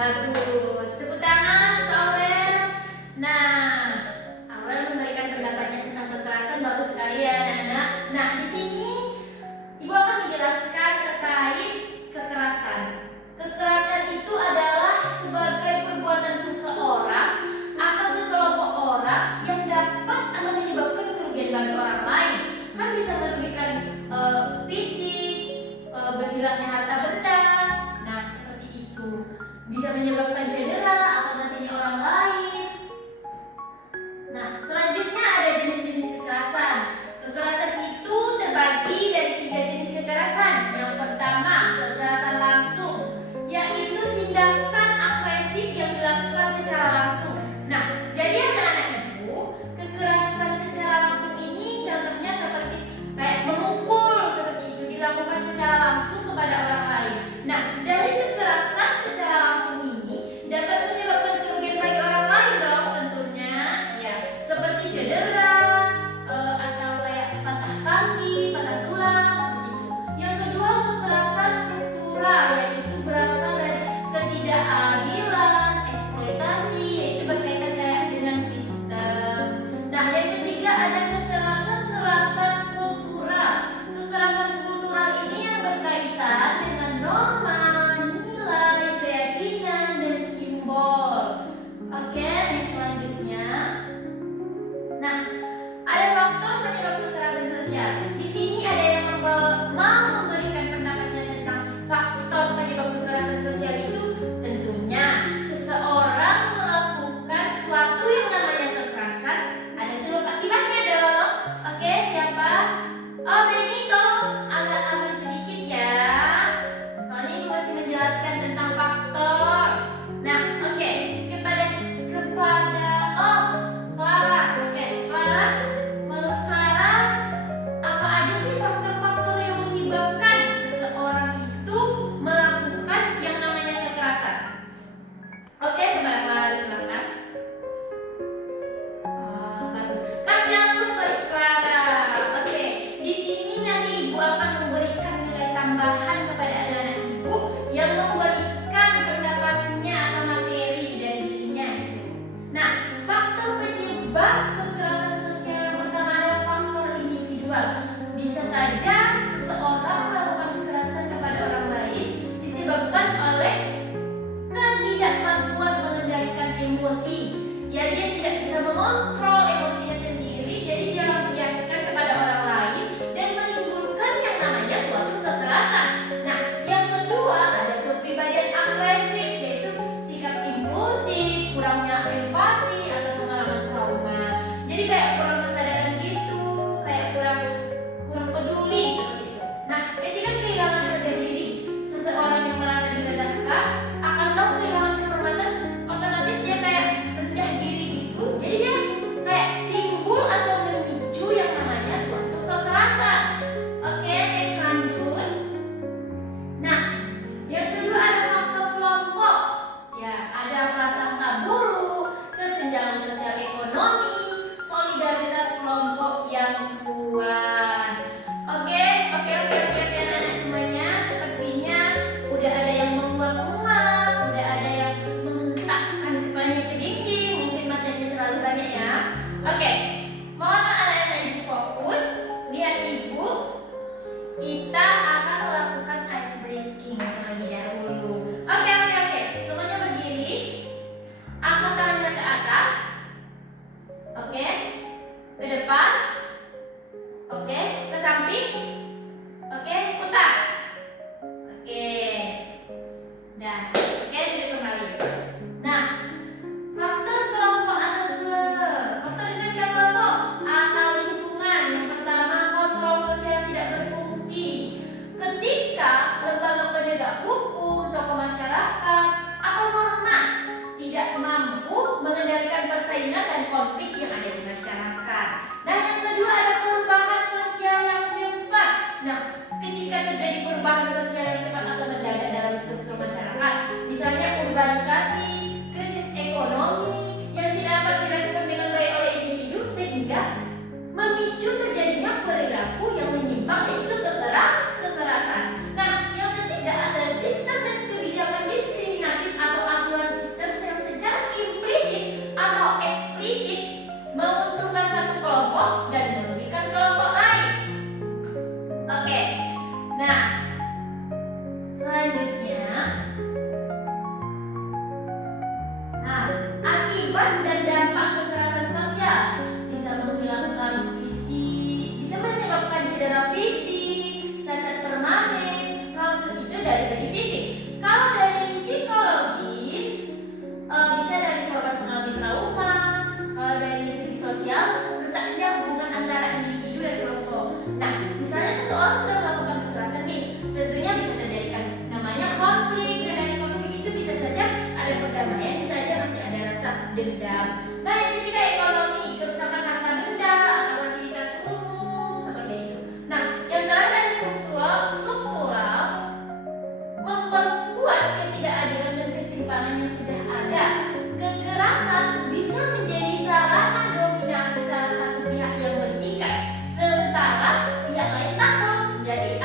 Bagus. Tepuk tangan untuk Aurel. Nah, Aurel memberikan pendapatnya tentang kekerasan, bagus sekali ya anak-anak. Nah, di sini Ibu akan menjelaskan terkait kekerasan. Kekerasan itu adalah sebagai perbuatan seseorang atau sekelompok orang yang dapat atau menyebabkan kerugian bagi orang lain. Kan bisa merugikan fisik, berhilangnya harta benda. Nah, seperti itu. Bisa menyebabkan cedera atau nantinya orang lain. Nah, selanjutnya ada jenis-jenis kekerasan. Kekerasan itu terbagi dari 3 jenis kekerasan. Yang pertama, kekerasan langsung, yaitu tindakan agresif yang dilakukan secara langsung. Nah, jadi anak-anak ibu, kekerasan secara langsung ini contohnya seperti kayak memukul, seperti itu dilakukan secara langsung kepada orang lain. Nah, dari kekerasan secara langsung ini dapat menyebabkan kerugian bagi orang lain dong tentunya, ya, seperti cedera atau kayak patah kaki, patah tulang, seperti itu. Yang kedua, kekerasan struktural, yaitu berasal dari ketidakadilan, eksploitasi, yaitu berkaitan kayak dengan sistem. Nah, yang ketiga ada kekerasan kultural. Kekerasan kultural ini yang berkaitan dengan norma, nilai, keyakinan, dan simbol. Oke, next selanjutnya. Nah, ada faktor penyebab kekerasan sosial. Di sini ada yang mau memberikan pendapatnya tentang faktor penyebab kekerasan sosial itu. Tentunya seseorang melakukan suatu yang namanya kekerasan, ada sebab akibatnya dong. Oke, siapa? Oh, Benny, tolong agak aman sedikit ya. Soalnya ibu masih menjelaskan tentang faktor. Nah, oke, kepada oh, Clara. Oke, Clara, menurut Clara, apa aja sih faktor-faktor yang menyebabkan seseorang itu melakukan yang namanya kekerasan? Oke, kepada Clara disilakan. Oh, bagus. Kasih aku seperti Clara. Oke, di sini nanti ibu akan memberikan nilai tambahan kepada anak-anak ibu yang memberikan pendapatnya atau materi dari dirinya. Nah, faktor penyebab kekerasan sosial yang pertama adalah faktor individual. Bisa saja seseorang melakukan kekerasan kepada orang lain disebabkan oleh ketidakmampuan mengendalikan emosi. Ya, dia tidak bisa mengontrol emosinya sendiri, jadi dia lampiaskan kepada orang lain dan menimbulkan yang namanya suatu kekerasan. Nah, yang kedua ada kepribadian agresif, yaitu sikap impulsif, kurangnya empati atau pengalaman trauma. Jadi kayak kurang kesadaran gitu, kayak kurang peduli seperti itu. Nah, ketiga kehilangan harga diri. Seseorang yang merasa direndahkan akan tahu kehilangan kehormatan, otomatis dia kayak rendah diri gitu. Jadi dia kayak timbul atau memicu yang namanya suatu kekerasan. Oke, next lanjut. Nah, yang kedua ada faktor kelompok. Ya, ada prasangka buruk, kesenjangan sosial ekonomi, solidaritas kelompok yang kuat. Oke, anak-anak semuanya, sepertinya udah ada yang menguap-nguap, udah ada yang menghentakkan kepalanya ke dinding, mungkin materinya terlalu banyak ya. Oke, mohon anak-anak ibu fokus, lihat ibu. Kita akan melakukan ice breaking terlebih dahulu. Oke, semuanya berdiri, angkat tangannya ke atas. Oke, ke depan. Oke, ke samping. Oke, putar. Oke. Dah. Oke, duduk kembali. Nah, faktor kelompok faktor dinamika kelompok atau lingkungan. Yang pertama, kontrol sosial tidak berfungsi. Ketika lembaga penegak hukum, tokoh masyarakat, atau norma tidak mampu mengendalikan persaingan dan konflik yang ada di masyarakat. Nah, yang kedua ada perubahan sosial yang cepat. Nah, ketika terjadi perubahan sosial yang cepat atau mendadak dalam struktur masyarakat, misalnya urbanisasi, krisis ekonomi yang tidak dapat direspon dengan baik oleh individu sehingga memicu terjadinya perilaku yang menyimpang, yaitu kekerasan. Nah, yang ketiga ada sistem dan kebijakan diskriminatif atau aturan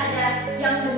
ada yang